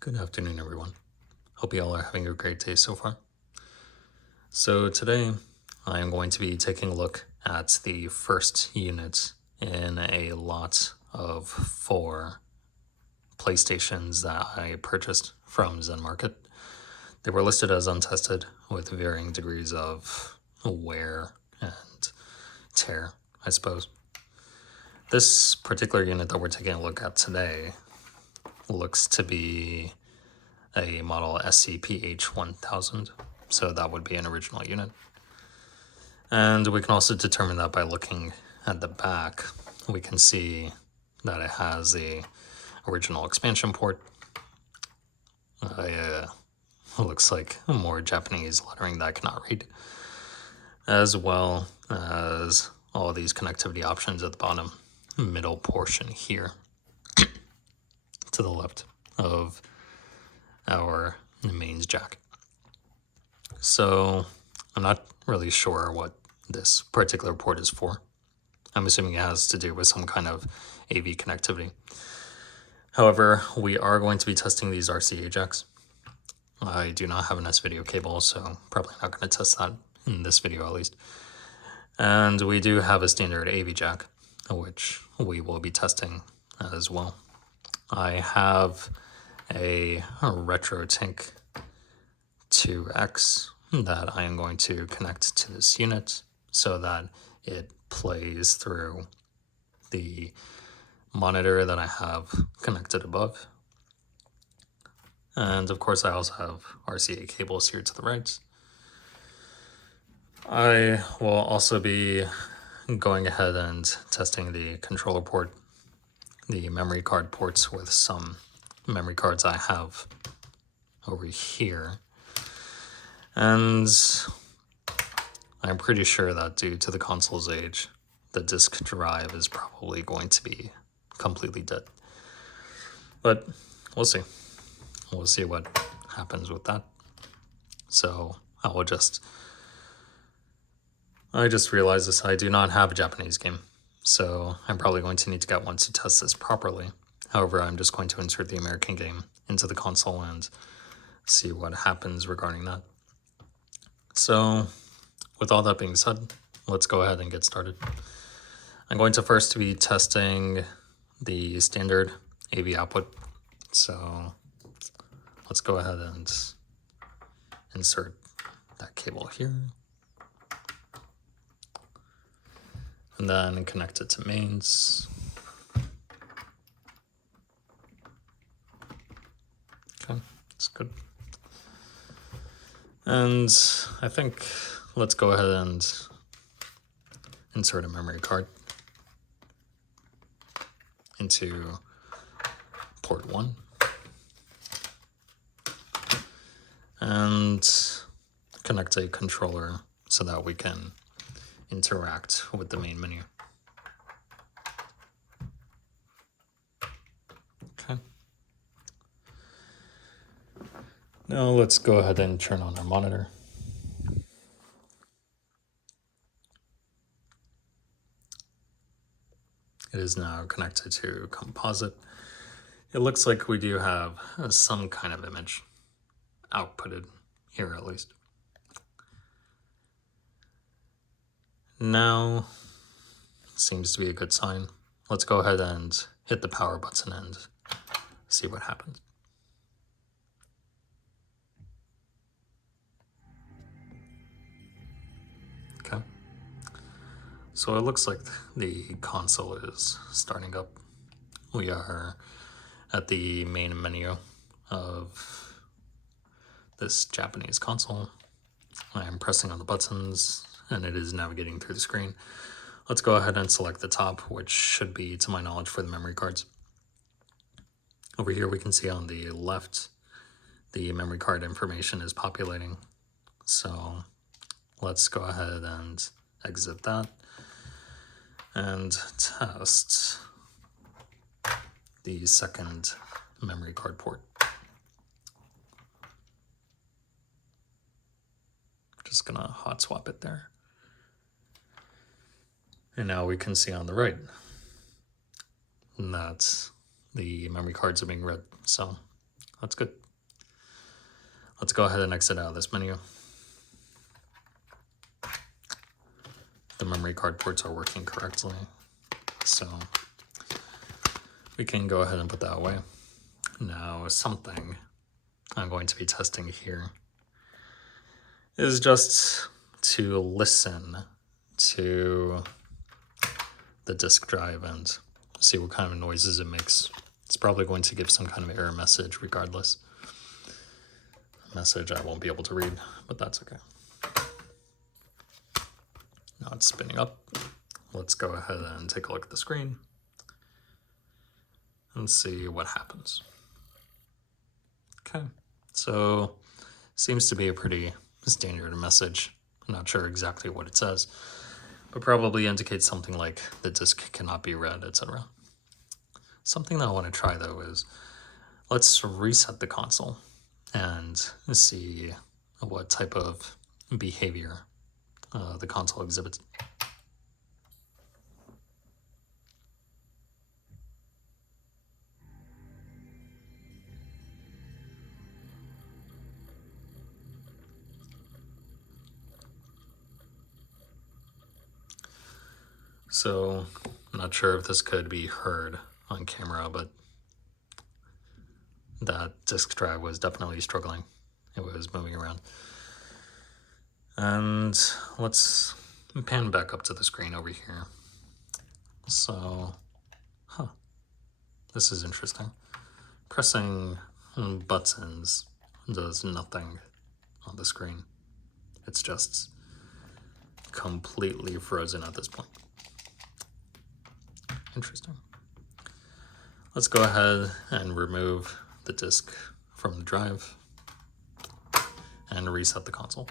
Good afternoon, everyone. Hope you all are having a great day so far. So today, I am going to be taking a look at the first unit in a lot of 4 PlayStations that I purchased from Zen Market. They were listed as untested with varying degrees of wear and tear, I suppose. This particular unit that we're taking a look at today looks to be a model SCPH-1000, so that would be an original unit. And we can also determine that by looking at the back. We can see that it has the original expansion port. It looks like more Japanese lettering that I cannot read, as well as all these connectivity options at the bottom middle portion here to the left of our mains jack. So I'm not really sure what this particular port is for. I'm assuming it has to do with some kind of AV connectivity. However, we are going to be testing these RCA jacks. I do not have an S-video cable, so probably not going to test that in this video at least. And we do have a standard AV jack, which we will be testing as well. I have a RetroTink 2X that I am going to connect to this unit so that it plays through the monitor that I have connected above. And of course I also have RCA cables here to the right. I will also be going ahead and testing the controller port, the memory card ports with some memory cards I have over here. And I'm pretty sure that due to the console's age, the disk drive is probably going to be completely dead. But we'll see. We'll see what happens with that. So I just realized this, I do not have a Japanese game. So I'm probably going to need to get one to test this properly. However, I'm just going to insert the American game into the console and see what happens regarding that. So with all that being said, let's go ahead and get started. I'm going to first be testing the standard AV output. So let's go ahead and insert that cable here. And then connect it to mains. Okay, that's good. And I think let's go ahead and insert a memory card into port 1. And connect a controller so that we can interact with the main menu. Okay. Now let's go ahead and turn on our monitor. It is now connected to composite. It looks like we do have some kind of image outputted here at least. Now seems to be a good sign. Let's go ahead and hit the power button and see what happens. Okay. So it looks like the console is starting up. We are at the main menu of this Japanese console. I am pressing on the buttons and it is navigating through the screen. Let's go ahead and select the top, which should be, to my knowledge, for the memory cards. Over here we can see on the left the memory card information is populating. So let's go ahead and exit that and test the second memory card port. Just gonna hot swap it there. And now we can see on the right that the memory cards are being read. So That's good. Let's go ahead and exit out of this menu. The memory card ports are working correctly, so we can go ahead and put that away. Now, something I'm going to be testing here is just to listen to the disk drive and see what kind of noises it makes. It's probably going to give some kind of error message regardless. A message I won't be able to read, but that's okay. Now it's spinning up. Let's go ahead and take a look at the screen and see what happens. Okay, so seems to be a pretty standard message. I'm not sure exactly what it says, but probably indicates something like the disk cannot be read, etc. Something that I want to try though is let's reset the console and see what type of behavior the console exhibits. So I'm not sure if this could be heard on camera, but that disk drive was definitely struggling. It was moving around. And let's pan back up to the screen over here. So, this is interesting. Pressing buttons does nothing on the screen. It's just completely frozen at this point. Interesting. Let's go ahead and remove the disk from the drive and reset the console,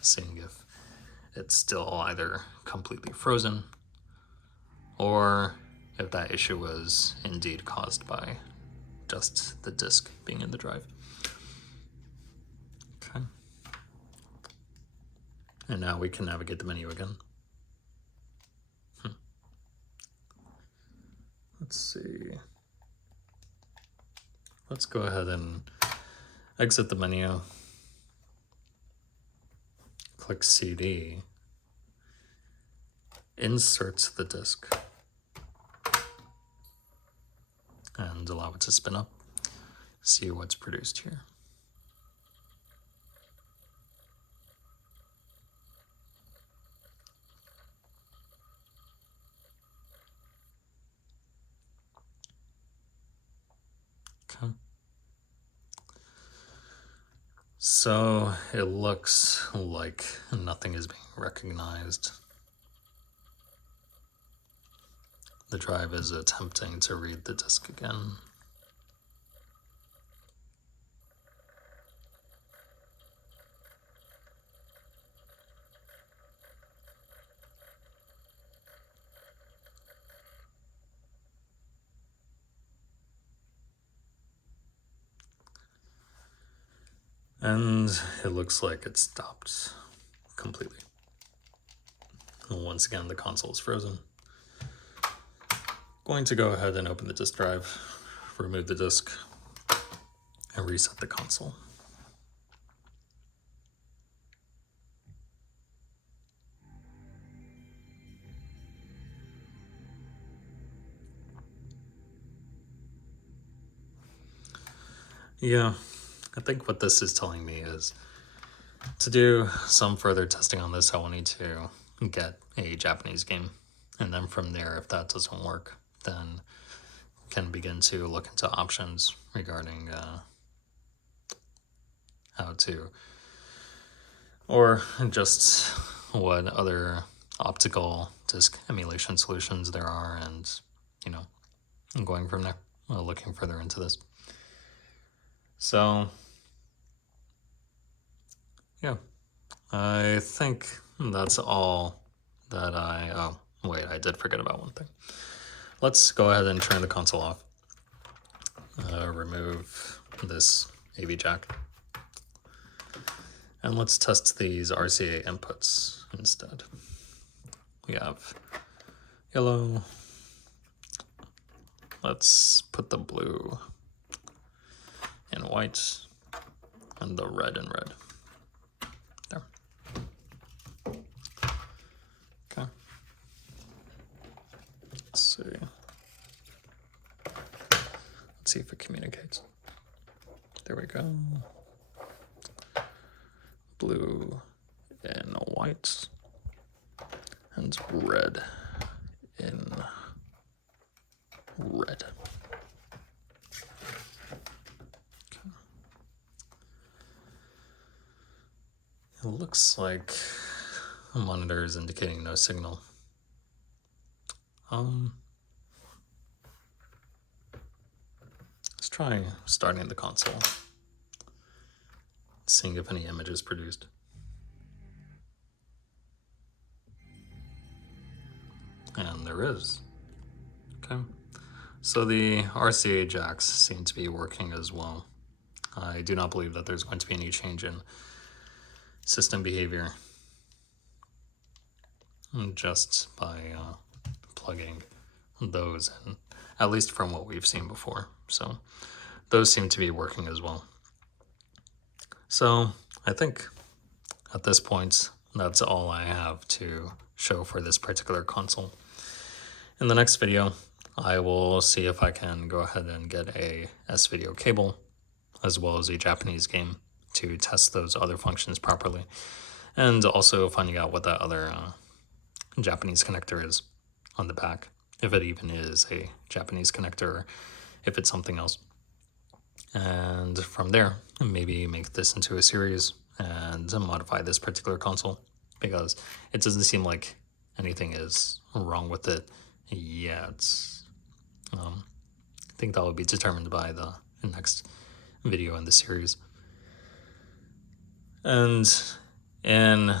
seeing if it's still either completely frozen or if that issue was indeed caused by just the disk being in the drive. Okay. And now we can navigate the menu again. Let's see. Let's go ahead and exit the menu. Click CD. Insert the disk. And allow it to spin up. See what's produced here. Okay. So it looks like nothing is being recognized. The drive is attempting to read the disk again. And it looks like it stopped completely. And once again, the console is frozen. Going to go ahead and open the disk drive, remove the disk, and reset the console. Yeah, I think what this is telling me is to do some further testing on this, I will need to get a Japanese game. And then from there, if that doesn't work, then can begin to look into options regarding how to, or just what other optical disk emulation solutions there are, and, you know, going from there, looking further into this. So, yeah, I think that's all that oh, wait, I did forget about one thing. Let's go ahead and turn the console off. Remove this AV jack. And let's test these RCA inputs instead. We have yellow. Let's put the blue in white, and the red in red. There. Okay. Let's see. Let's see if it communicates. There we go. Blue in white, and red in red. Okay. It looks like the monitor is indicating no signal. Let's try starting the console, seeing if any image is produced. And there is. Okay. So the RCA jacks seem to be working as well. I do not believe that there's going to be any change in system behavior just by plugging those in, at least from what we've seen before. So those seem to be working as well. So I think at this point, that's all I have to show for this particular console. In the next video, I will see if I can go ahead and get a S-video cable, as well as a Japanese game to test those other functions properly, and also finding out what that other Japanese connector is on the back, if it even is a Japanese connector, or if it's something else. And from there, maybe make this into a series and modify this particular console, because it doesn't seem like anything is wrong with it yet. I think that will be determined by the next video in the series. And in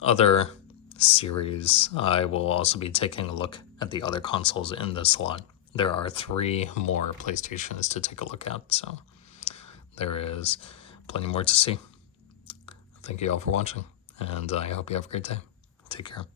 other series, I will also be taking a look at the other consoles in this slot. There are 3 more PlayStations to take a look at, so there is plenty more to see. Thank you all for watching, and I hope you have a great day. Take care.